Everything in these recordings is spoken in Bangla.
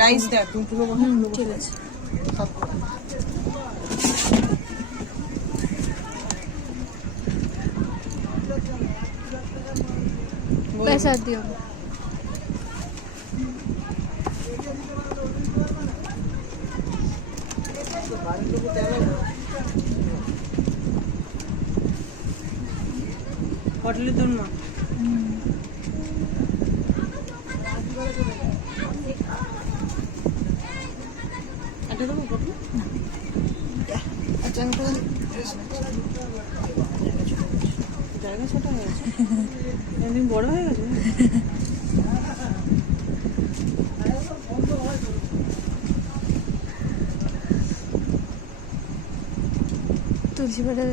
রাইস দেখ তুমি পুরো বসে হুম ঠিক আছে पैसा दियो হোটেলে তোর মা দেবো কপি? আচ্ছা জায়গা হয়ে গেছে। এমনি হয়ে গেছে? তুলসী পাতার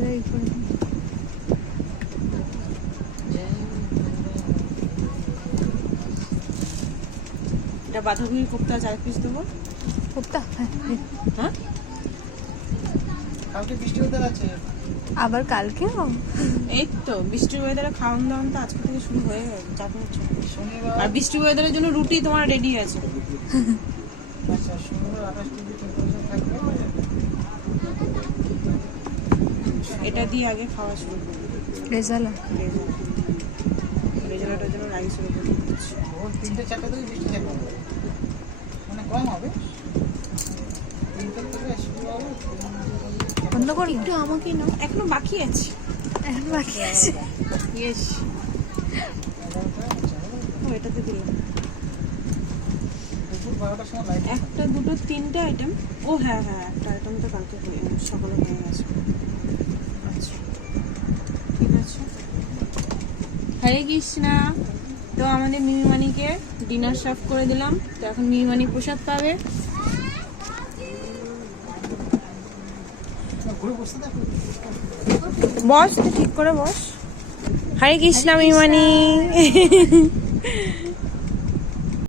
এটা বাঁধাকপি কোপ্তা চার পিস দেবো। কুর্তা হ্যাঁ? কালকে বৃষ্টি ওয়েদার আছে। আবার কালকে এই তো বৃষ্টির ওয়েদারে খাওয়ান দাওয়ান তো আজকে থেকে শুরু হয়ে গেল আর বৃষ্টির ওয়েদারের জন্য রুটি তোমার রেডি আছে। আচ্ছা, এটা দিয়ে আগে খাওয়া শুরু করব রেজালা। রেজালাটার জন্য রাইস শুরু করব তিনটে চারটে থেকে বৃষ্টি মানে কম হবে? বন্ধ করি একটু আমাকে নাও এখনও বাকি আছে। এখন বাকি আছে। ইয়েস এটাতে দিলাম একটা দুটো তিনটে আইটেম ও হ্যাঁ হ্যাঁ একটা আইটেম তো কালকে হয়ে সকালে হয়ে গেছে। আচ্ছা। ঠিক আছে। হরে কৃষ্ণা। তো আমাদের মিমিমানিকে ডিনার সার্ভ করে দিলাম। তো এখন মিমিমানি প্রসাদ পাবে। বস ঠিক করে বস। হরে কৃষ্ণ মিমিমানি